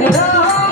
Hello.